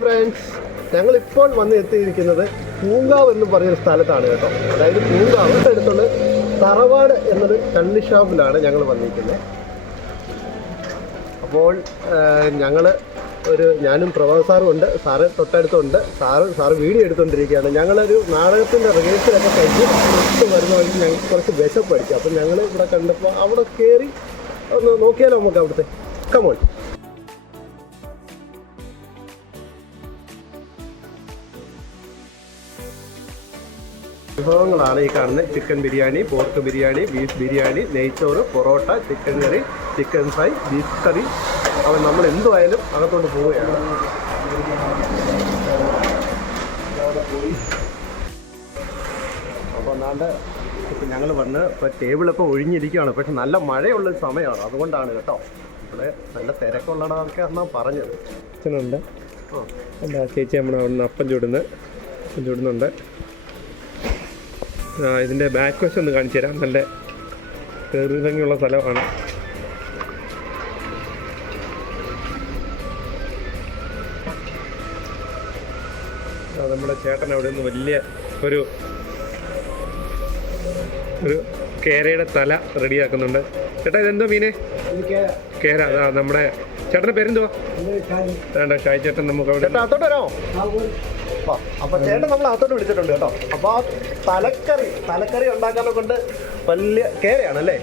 Friends ഞങ്ങൾ ഇപ്പോൾ വന്ന് എത്തിയിരിക്കുന്നത് പൂങ്കാവ് എന്ന് പറയുന്ന സ്ഥലത്താണ് കേട്ടോ. അതായത് പൂങ്കാവ് അടുത്തുള്ള തറവാട് എന്നൊരു കണ്ണി ഷാപ്പിലാണ് ഞങ്ങൾ വന്നിരിക്കുന്നത്. അപ്പോൾ ഞങ്ങൾ ഒരു ഞാനും പ്രഭാത് സാറും ഉണ്ട്. സാറ് തൊട്ടടുത്തുണ്ട്. സാറ് സാറ് വീഡിയോ എടുത്തുകൊണ്ടിരിക്കുകയാണ് ഞങ്ങളൊരു നാടകത്തിന്റെ റിഹേഴ്സലൊക്കെ കഴിഞ്ഞ് വരുന്ന വഴി ഞങ്ങൾക്ക് കുറച്ച് വിശപ്പ് അടിച്ചു അപ്പം ഞങ്ങൾ ഇവിടെ കണ്ടപ്പോൾ അവിടെ കയറി ഒന്ന് നോക്കിയാലോ നമുക്ക് അവിടുത്തെ? കമോൺ വിഭവങ്ങളാണ് ഈ കാണുന്നത്. Chicken biryani pork biryani beef biryani നെയ്ച്ചോറ് parotta chicken curry chicken fry beef curry. അവൻ നമ്മൾ എന്തുമായാലും അകത്തോട്ട് പോവുകയാണ്. അപ്പോൾ ഇപ്പം ഞങ്ങൾ വന്ന് ഇപ്പോൾ ടേബിളൊക്കെ ഒഴിഞ്ഞിരിക്കുകയാണ്. പക്ഷെ നല്ല മഴയുള്ള സമയമാണ്. അതുകൊണ്ടാണ് കേട്ടോ. ഇവിടെ നല്ല തിരക്കുള്ളതൊക്കെ എന്നാൽ പറഞ്ഞത്. അച്ഛനുണ്ട്. ആ. എന്താ ചേച്ചി നമ്മുടെ അവിടെ നിന്ന് അപ്പം ചൂടുന്ന അപ്പം ചൂടുന്നുണ്ട്. ഇതിന്റെ ബാക്ക് വശം ഒന്ന് കാണിച്ചു തരാം. നല്ല കയറി ഭംഗിയുള്ള സ്ഥലമാണ്. നമ്മുടെ ചേട്ടൻ അവിടെ നിന്ന് വലിയ ഒരു ഒരു കേരയുടെ തല റെഡിയാക്കുന്നുണ്ട് ചേട്ടാ ഇതെന്തോ മീനെ? കേര. അതാ നമ്മുടെ ചേട്ടന്റെ പേരെന്തുവാ? വേണ്ട ഷായ് ചേട്ടൻ നമുക്ക് അവിടെ ചേട്ടാ അത്തോട്ട് വരാമോ? അപ്പൊ ചേട്ടൻ നമ്മൾ അകത്തോട്ട് വിളിച്ചിട്ടുണ്ട് കേട്ടോ. അപ്പൊ ആ തലക്കറി തലക്കറി ഉണ്ടാക്കാനെ കൊണ്ട് വലിയ കേരയാണ് അല്ലേ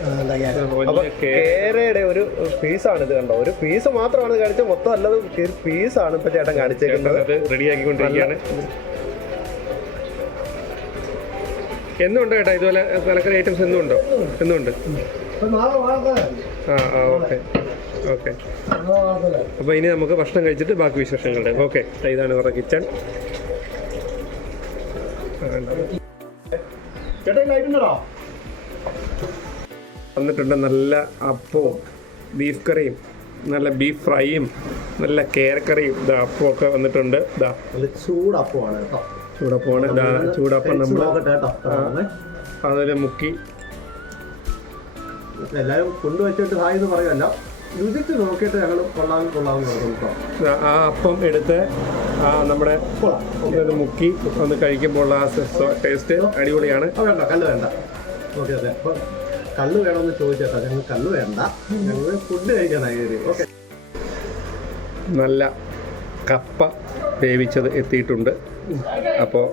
അപ്പൊ കേരയുടെ ഒരു പീസാണ് ഇത് കണ്ടോ? ഒരു പീസ് മാത്രമാണ് കാണിച്ചത്. മൊത്തം അല്ലത് പീസാണ് ഇപ്പൊ ചേട്ടൻ കാണിച്ചേക്കുന്നത്. അത് റെഡിയാക്കിക്കൊണ്ടിരിക്കുകയാണ്. എന്തുണ്ട് ചേട്ടാ ഇതുപോലെ തലക്കറി ഐറ്റംസ് എന്തുണ്ടോ? എന്തുണ്ട്? ആ ആ ഓക്കെ. ഓക്കെ. അപ്പോൾ ഇനി നമുക്ക് ഭക്ഷണം കഴിച്ചിട്ട് ബാക്കി വിശേഷങ്ങളുടെ ഓക്കെ ഇതാണ് ഇവരുടെ കിച്ചൺ. വന്നിട്ടുണ്ട് നല്ല അപ്പവും ബീഫ് കറിയും നല്ല ബീഫ് ഫ്രൈയും നല്ല കേരക്കറിയും. ഇതാ അപ്പവും ഒക്കെ വന്നിട്ടുണ്ട് ഇതാ ചൂടപ്പമാണ് ചൂടപ്പമാണ് ഇതാ ചൂടപ്പം നമ്മൾ അതിൽ മുക്കി. എല്ലാരും കൊണ്ടുവച്ചിട്ട് ഹായ് എന്ന് പറയുമല്ല. രുചിച്ച് നോക്കിയിട്ട് ഞങ്ങൾ കൊള്ളാൻ കൊള്ളാൻ കേട്ടോ. ആ അപ്പം എടുത്ത് ആ നമ്മുടെ ഒന്ന് മുക്കി ഒന്ന് കഴിക്കുമ്പോൾ ആ ടേസ്റ്റ് അടിപൊളിയാണ്. വേണ്ട കല്ല് വേണ്ട. ഓക്കെ അതെ. അപ്പം കല്ല് വേണമെന്ന് ചോദിച്ചേട്ടാ ഞങ്ങൾ കല്ല് വേണ്ട. ഞങ്ങൾ ഫുഡ് കഴിക്കാനായി ഓക്കെ. നല്ല കപ്പ വേവിച്ചത് എത്തിയിട്ടുണ്ട്. അപ്പോൾ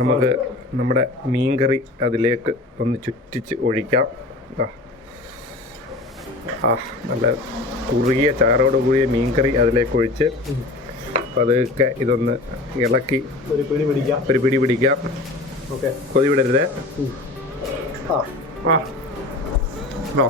നമുക്ക് നമ്മുടെ മീൻകറി അതിലേക്ക് ഒന്ന് ചുറ്റിച്ച് ഒഴിക്കാം. ആ നല്ല കുറുകിയ ചാറോട് കൂടിയ മീൻകറി അതിലേക്ക് ഒഴിച്ച് പതുക്കെ ഇതൊന്ന് ഇളക്കി ഒരു പിടി പിടിക്കാം. ഒരു പിടി പിടിക്കാം. ഓക്കെ. കൊതി വിടരുത്. ആ. ആ. ആ.